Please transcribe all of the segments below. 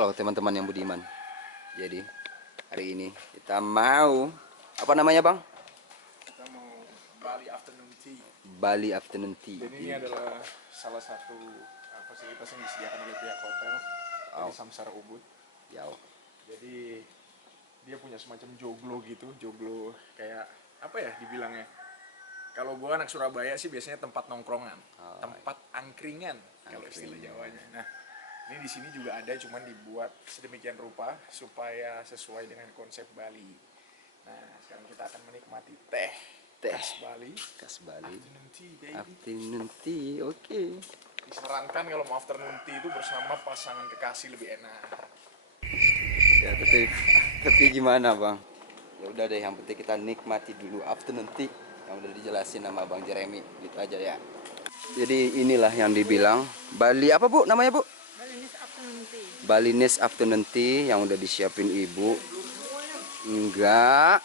Halo teman-teman yang budiman. Jadi hari ini kita mau apa namanya bang? Kita mau Bali afternoon tea. Bali afternoon tea. Dan ini adalah salah satu fasilitas yang disediakan oleh pihak hotel dari Samsara Ubud. Yau. Jadi dia punya semacam joglo gitu, joglo kayak apa ya dibilangnya? Kalau gua anak Surabaya sih biasanya tempat nongkrongan, tempat angkringan kalau istilah Jawanya. Nah, ini di sini juga ada, cuman dibuat sedemikian rupa supaya sesuai dengan konsep Bali. Nah, sekarang kita akan menikmati teh khas Bali. Khas Bali. Afternoon tea, baby. Afternoon tea, oke. Disarankan kalau mau afternoon tea itu bersama pasangan kekasih lebih enak. Ya tapi gimana bang? Ya udah deh, yang penting kita nikmati dulu afternoon tea yang udah dijelasin sama bang Jeremy, gitu aja ya. Jadi inilah yang dibilang Bali apa bu namanya bu? Balinese afternoon tea. Balinese afternoon tea yang udah disiapin ibu. Enggak.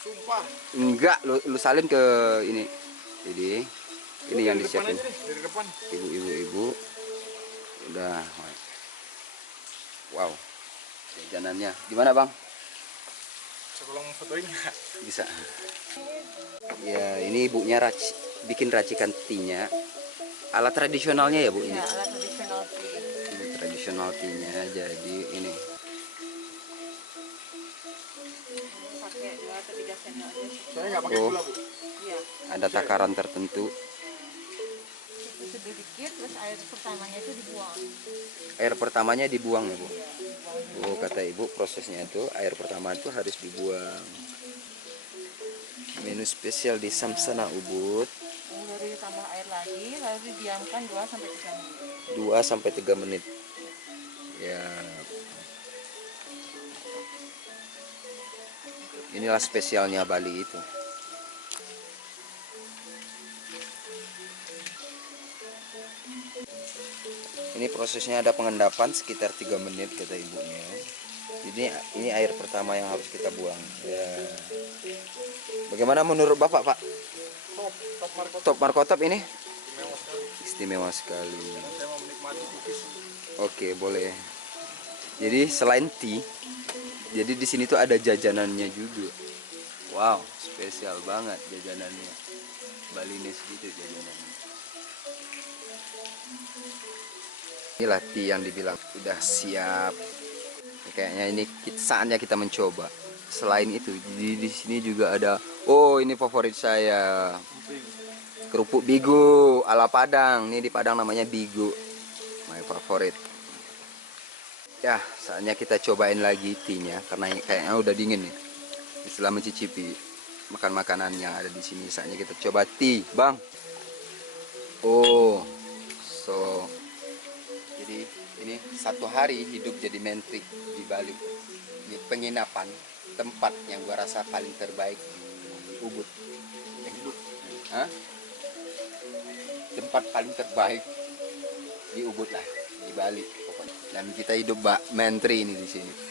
Sumpah. Enggak, lu salin ke ini. Jadi ini yang disiapin. Dari depan. Ibu-ibu udah. Wow. Jajanannya. Gimana, Bang? Bisa tolong fotoin nggak? Bisa. Ya, ini ibunya bikin racikan tea-nya. Alat tradisionalnya ya, Bu, ini. Ya, alat tradisional tea. Ini tradisional tea-nya. Jadi ini Pakai 2 atau 3 sendok aja. Saya nggak pakai gula, Bu. Iya. ada takaran tertentu. Itu sedikit, terus air pertamanya itu dibuang. Air pertamanya dibuang ya, Bu. Iya, dibuang. Oh, kata ibu prosesnya itu air pertama itu harus dibuang. Menu spesial di Samsara Ubud. Lalu ditambah air lagi, lalu didiamkan 2 sampai 3 menit. 2 sampai 3 menit. Ya. Inilah spesialnya Bali itu. Ini prosesnya ada pengendapan sekitar 3 menit kata ibunya. Jadi ini air pertama yang harus kita buang. Ya. Bagaimana menurut Bapak, Pak? Top markotop ini? Istimewa sekali. Saya mau menikmati cookies. Oke, boleh. Jadi selain tea, jadi di sini tuh ada jajanannya juga. Wow, spesial banget jajanannya. Balinese gitu jajanannya. Inilah tea yang dibilang udah siap. Kayaknya ini saatnya kita mencoba. Selain itu, di sini juga ada. Oh, ini favorit saya. Kerupuk Bigo ala Padang. Ini di Padang namanya Bigo. My favorite. Ya, saatnya kita cobain lagi tea-nya karena kayaknya udah dingin nih. Setelah mencicipi makan makanan yang ada di sini, saatnya kita coba tea, Bang. Oh, so jadi ini 1 hari hidup jadi menteri di Bali. Ini penginapan tempat yang gua rasa paling terbaik di Ubud. Hah? Tempat paling terbaik di Ubud lah, di Bali pokoknya. Dan kita hidup menteri ini di sini.